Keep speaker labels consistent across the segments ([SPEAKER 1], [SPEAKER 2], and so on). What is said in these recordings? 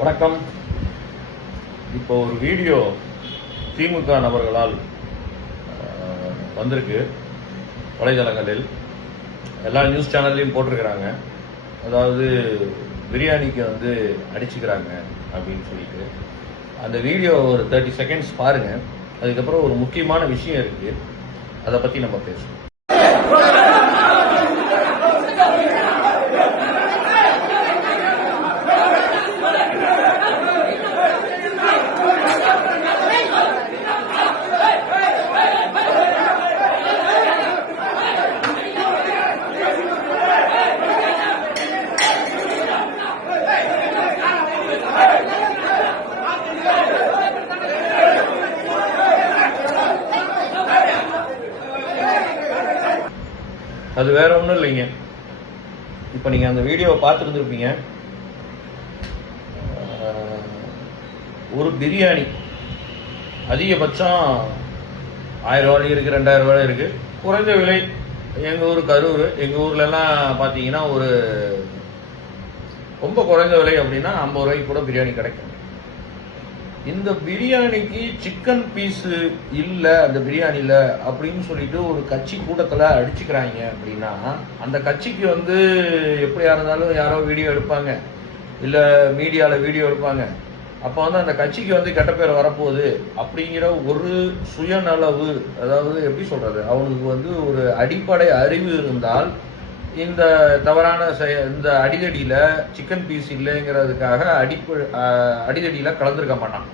[SPEAKER 1] வணக்கம். இப்போ ஒரு வீடியோ திமுக நபர்களால் வந்திருக்கு வலைதளங்களில். எல்லா நியூஸ் சேனல்லையும் போட்டிருக்கிறாங்க. அதாவது பிரியாணிக்கு வந்து அடிச்சுக்கிறாங்க அப்படின்னு சொல்லிட்டு. அந்த வீடியோ ஒரு தேர்ட்டி செகண்ட்ஸ் பாருங்க. அதுக்கப்புறம் ஒரு முக்கியமான விஷயம் இருக்கு. அதை பத்தி நம்ம பேசுவோம். அது வேற ஒன்றும் இல்லைங்க. இப்போ நீங்கள் அந்த வீடியோவை பார்த்துருந்துருப்பீங்க. ஒரு பிரியாணி. அதிகபட்சம் ஆயிரம் ரூபாய் இருக்கு ரெண்டாயிரம் ரூபாய் இருக்கு. குறைந்த விலை. எங்க ஊர் கரூர் எங்க ஊர்ல எல்லாம் பாத்தீங்கன்னா ஒரு ரொம்ப குறைந்த விலை அப்படின்னா ஐம்பது ரூபாய்க்கு கூட பிரியாணி கிடைக்கும். இந்த பிரியாணிக்கு சிக்கன் பீஸு இல்லை அந்த பிரியாணியில் அப்படின்னு சொல்லிட்டு ஒரு கட்சி கூட்டத்தில் அடிச்சுக்கிறாங்க அப்படின்னா அந்த கட்சிக்கு வந்து எப்படியா இருந்தாலும் யாரோ வீடியோ எடுப்பாங்க. இல்லை மீடியாவில் வீடியோ எடுப்பாங்க. அப்போ வந்து அந்த கட்சிக்கு வந்து கெட்ட பேர் வரப்போகுது அப்படிங்கிற ஒரு சுயநலவு அதாவது எப்படி சொல்றது அவனுக்கு வந்து ஒரு அடிப்படை அறிவு இருந்தால் இந்த தவறான செய- இந்த அடிதடியில் சிக்கன் பீஸ் இல்லைங்கிறதுக்காக அடிப்பு அடிதடியில் கலந்துருக்க மாட்டான்.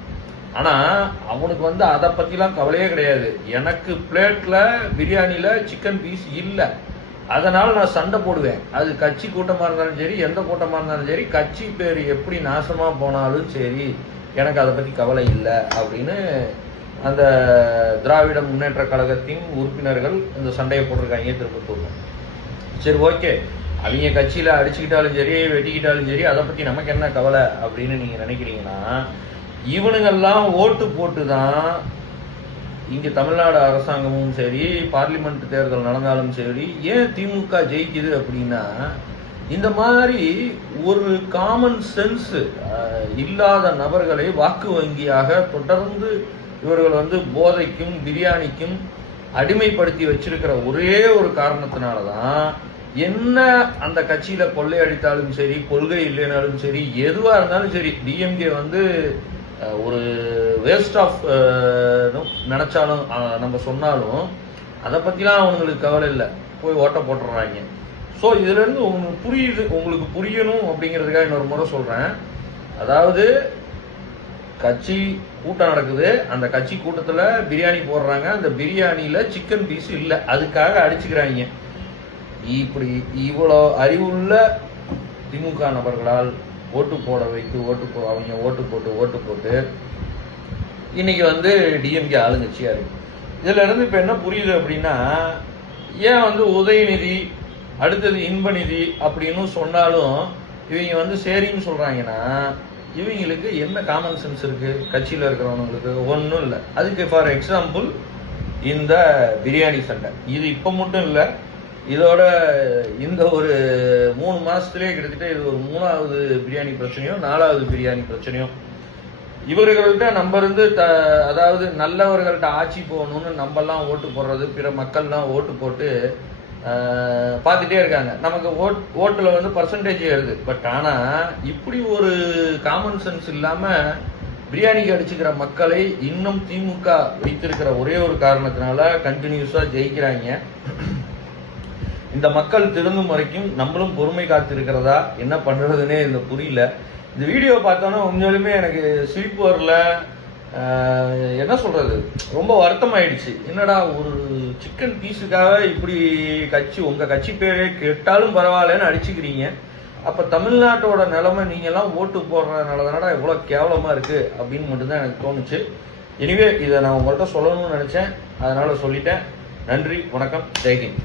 [SPEAKER 1] ஆனால் அவனுக்கு வந்து அதை பற்றிலாம் கவலையே கிடையாது. எனக்கு பிளேட்டில் பிரியாணியில் சிக்கன் பீஸ் இல்லை. அதனால் நான் சண்டை போடுவேன். அது கட்சி கூட்டமாக இருந்தாலும் சரி எந்த கூட்டமாக இருந்தாலும் சரி கட்சி பேர் எப்படி நாசமாக போனாலும் சரி எனக்கு அதை பற்றி கவலை இல்லை அப்படின்னு அந்த திராவிட முன்னேற்ற கழகத்தின் உறுப்பினர்கள் இந்த சண்டையை போட்டிருக்காங்க திருப்பத்தூர் சரி ஓகே. அவங்க கட்சியில் அடிச்சுக்கிட்டாலும் சரி வெட்டிக்கிட்டாலும் சரி அதை பற்றி நமக்கு என்ன கவலை அப்படின்னு நீங்கள் நினைக்கிறீங்கன்னா இவனுங்கெல்லாம் ஓட்டு போட்டு தான் இங்கே தமிழ்நாடு அரசாங்கமும் சரி பார்லிமெண்ட் தேர்தல் நடந்தாலும் சரி ஏன் திமுக ஜெயிக்குது அப்படின்னா இந்த மாதிரி ஒரு காமன் சென்ஸ் இல்லாத நபர்களை வாக்கு வங்கியாக தொடர்ந்து இவர்கள் வந்து போதைக்கும் பிரியாணிக்கும் அடிமைப்படுத்தி வச்சிருக்கிற ஒரே ஒரு காரணத்தினால தான் என்ன அந்த கட்சியில கொள்ளையடித்தாலும் சரி கொள்கை இல்லைனாலும் சரி எதுவா இருந்தாலும் சரி டிஎம்கே வந்து ஒரு வேஸ்ட் ஆஃப் நினைச்சாலும் நம்ம சொன்னாலும் அதை பற்றிலாம் அவங்களுக்கு கவலை இல்லை. போய் ஓட்ட போட்டுடுறாங்க ஸோ இதுலேருந்து உங்களுக்கு புரியுது உங்களுக்கு புரியணும் அப்படிங்கிறதுக்காக இன்னொரு முறை சொல்கிறேன் அதாவது கட்சி கூட்டம் நடக்குது. அந்த கட்சி கூட்டத்தில் பிரியாணி போடுறாங்க. அந்த பிரியாணியில் சிக்கன் பீஸ் இல்லை. அதுக்காக அடிச்சுக்கிறாங்க. இப்படி இவ்வளோ அறிவுள்ள திமுக நபர்களால் ஓட்டு போட வைத்து ஓட்டு போ அவங்க ஓட்டு போட்டு ஓட்டு போட்டு இன்னைக்கு வந்து டிஎம்கே ஆளுங்கட்சியாக இருக்கு. இதில் இருந்து இப்போ என்ன புரியுது அப்படின்னா ஏன் வந்து உதயநிதி அடுத்தது இன்பநிதி அப்படின்னு சொன்னாலும் இவங்க வந்து சரின்னு சொல்கிறாங்கன்னா இவங்களுக்கு என்ன காமன் சென்ஸ் இருக்குது கட்சியில் இருக்கிறவங்களுக்கு ஒன்றும் இல்லை. அதுக்கு ஃபார் எக்ஸாம்பிள் இந்த பிரியாணி சண்டை. இது இப்போ மட்டும் இல்லை இதோட இந்த ஒரு மூணு மாசத்துலயே கிட்டத்தட்ட இது ஒரு மூணாவது பிரியாணி பிரச்சனையும் நாலாவது பிரியாணி பிரச்சனையும். இவர்கள்ட்ட நம்ம இருந்து த அதாவது நல்லவர்கள்ட்ட ஆட்சி போகணும்னு நம்மலாம் ஓட்டு போடுறது பிற மக்கள்லாம் ஓட்டு போட்டு பார்த்துட்டே இருக்காங்க. நமக்கு ஓட் ஓட்டில் வந்து பர்சன்டேஜ் ஏறுது. பட் ஆனால் இப்படி ஒரு காமன் சென்ஸ் இல்லாமல் பிரியாணிக்கு அடிச்சுக்கிற மக்களை இன்னும் திமுக வைத்திருக்கிற ஒரே ஒரு காரணத்தினால கண்டினியூஸாக ஜெயிக்கிறாங்க. இந்த மக்கள் திருந்தும் வரைக்கும் நம்மளும் பொறுமை காத்திருக்கிறதா? என்ன பண்ணுறதுனே இந்த புரியல. இந்த வீடியோ பார்த்தோன்னா உண்மையிலுமே எனக்கு சிரிப்பு வரல. என்ன சொல்கிறது ரொம்ப வருத்தம் ஆயிடுச்சு என்னடா ஒரு சிக்கன் பீஸுக்காக இப்படி கட்சி உங்கள் கட்சி பேரே கேட்டாலும் பரவாயில்லன்னு அடிச்சுக்கிறீங்க. அப்போ தமிழ்நாட்டோட நிலைமை நீங்கள்லாம் ஓட்டு போடுறதுனால தானடா இவ்வளோ கேவலமாக இருக்குது அப்படின்னு மட்டும்தான் எனக்கு தோணுச்சு. எனிவே இதை நான் உங்கள்கிட்ட சொல்லணும்னு நினச்சேன். அதனால் சொல்லிட்டேன். நன்றி வணக்கம் ஜெய்ஹிந்த்.